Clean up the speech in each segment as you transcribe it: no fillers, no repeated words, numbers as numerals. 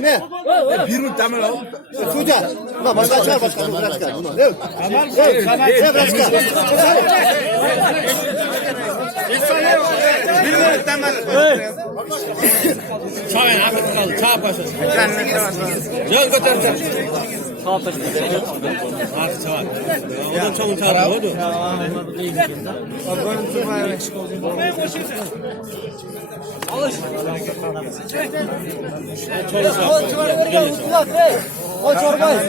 Ne? Bir mi tamam oğlum? Suca. Ulan başka çıkar başka. Bırak çıkar. Ne? Tamam. Ne bırak çıkar. Bir mi tamam. Çağın abi kaldı. Çağ başlasın. Can götür. Sağ taş gidelim. Artık çağ. Odan çabuk çağır. Oldu. Alış. O çorbayı.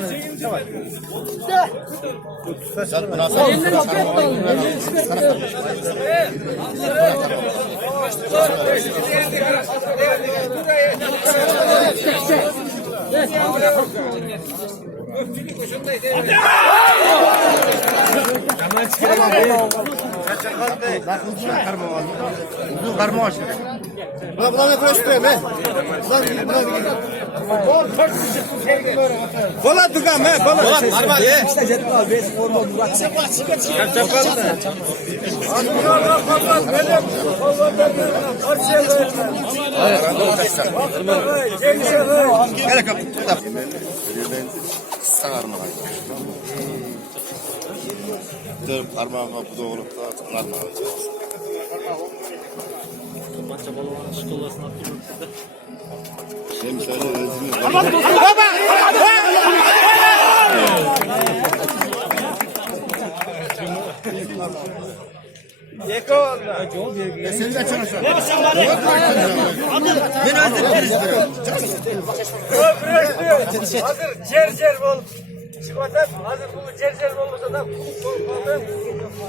Buna ne koşturuyor be? Kola tıkan be. Kola. Arma ye. Parmağıma bu da olup da parmağıma. Maça balona şkolasına atıyoruz size. Hem şöyle özümüz. Sen de çalışın. Hazır cer bol. Çikolata hazır bu cer olmasa da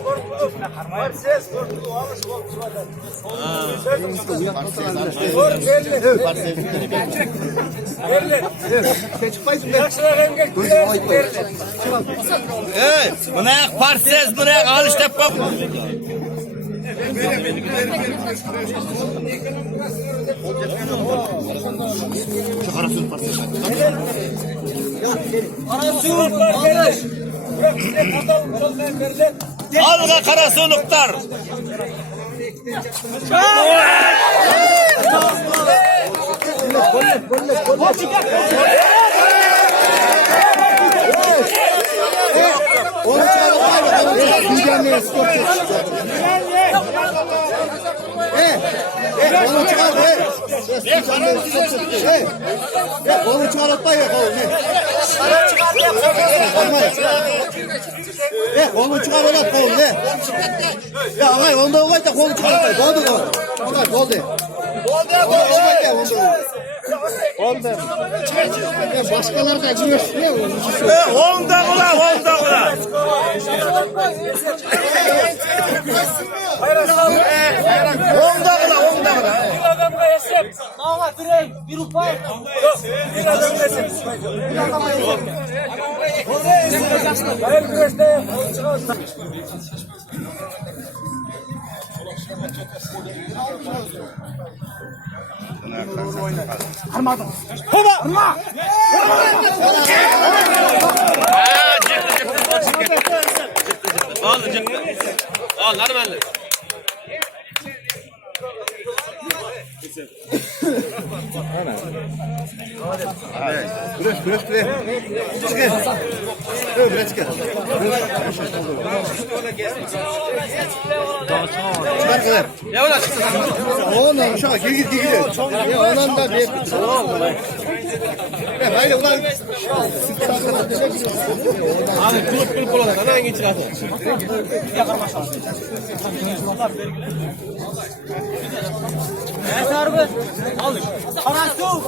korkuluk. Var ses korkuluk alış bol çikolata. Hey, bırak parses bırak alış teppa. Al da karasuluklar. Onu çıkartmayın. Gücenmeye skor çekecek. Onu çıkar be. Onu çıkartmayın. Onu çıkar öyle kol ne? Ya hayır onda olay da kolu çıkartmayın. Doldu kol. Doldu. Oldu. Başkaları da giriyor. Onda ula. Bir adam kayasın. Ama bir upay. Bir adam kayasın. Hayır göster. Al narmanlı. Ya ulan. Oğlum uşağı gir. Ya onun da bir. Hayır ulan. Abi kul olan ana hangi çıkartın? Evet harbi. Alış. Karasu.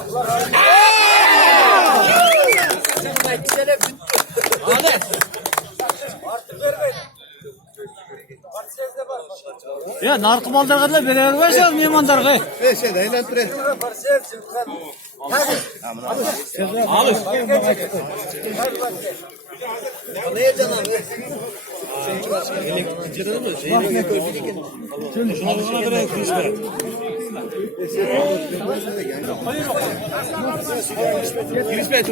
Ya narkı maldarlarla beraber başlayalım mehmanlar kay. Şey de eğlendir. Alış. Ne canım? Şuna bırak işte. Giriş be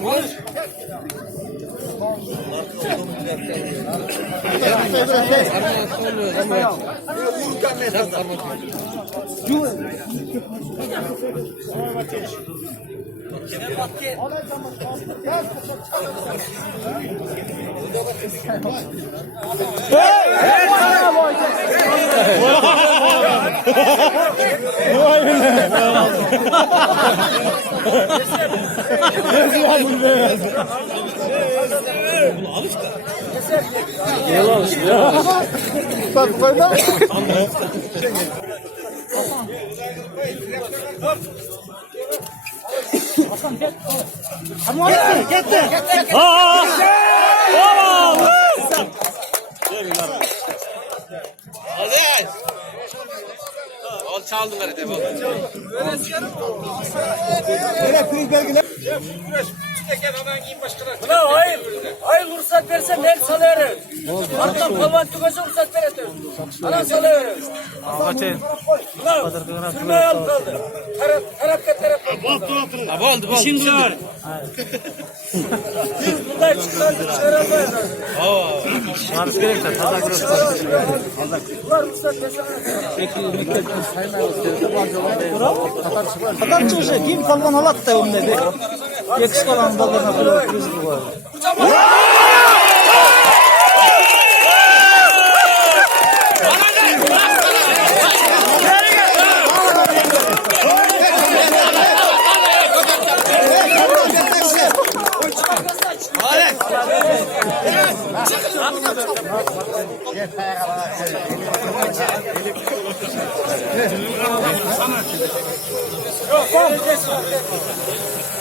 Hadi. Al çaldın hadi devam. Hayır ruhsat versen ben salıyorum. Hatta kalman tükese ruhsat verelim. Ana salıyorum. Sürmeye al kaldı. Taraf Oldu. Şimdi var. Biz buradan çıkardık çıkaramayız. Varız gerek de tadak Var ruhsat versen. Tadak çocuğu kim kalman alat da onun dedi. Yakışık olan ballarına böyle kızı var.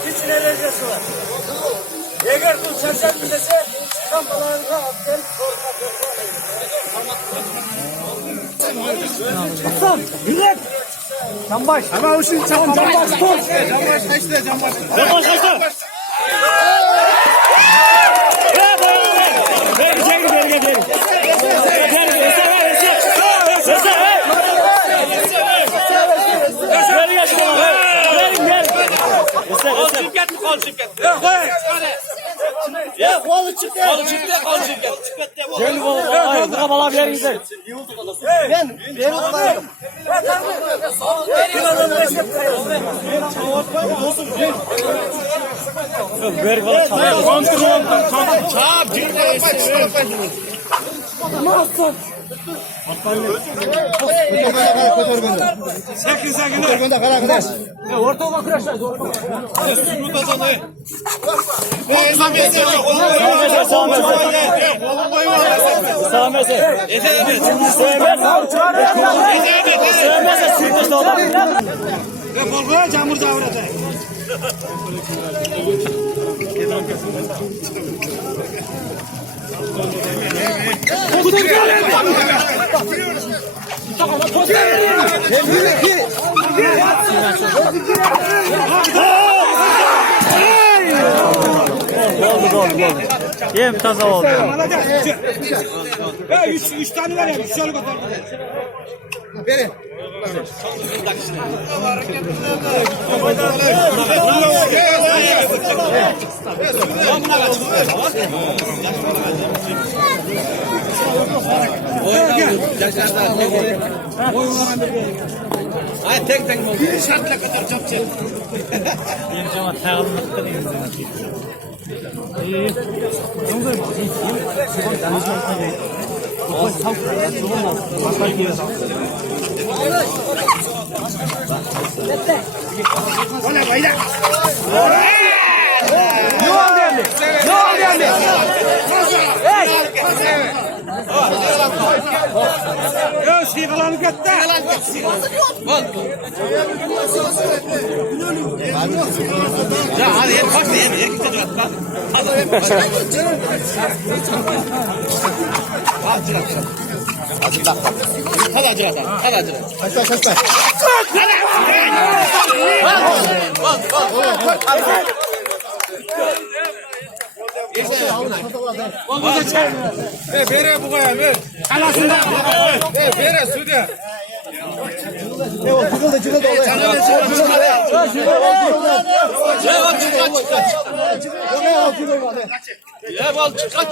Hiç enerjisi var. Eğer bu çarşaf gidese kampalarına asker Hasan, yürek. Cambaş. Ama o şimdi cambaş tut. Cambaş kaçtı. Cambaş kaçtı. Ya kolu çıktı. Gel bu. Hayır, buna bala bir yere gidelim. Ben tutarım. Ver bala çalıyor. Kontrol. Çap girme. Sakin gönder kara arkadaş. Orta bak arkadaşlar. Oldu. Yem taze oldu. Üç tane var ya. Şöyle kadar. Verin. Hayır tek mi oldu? Bir şartla kadar çok çek. Yem cama tağımlıkta değil. İyi. Ya hadi yer bak da yer gitti dur bak. Hadi. Hadi acı. Kaçma. Bere bu kadar ver. Alasında. Bere suda. Ne o çıkıldı o. Ya bal çıkar.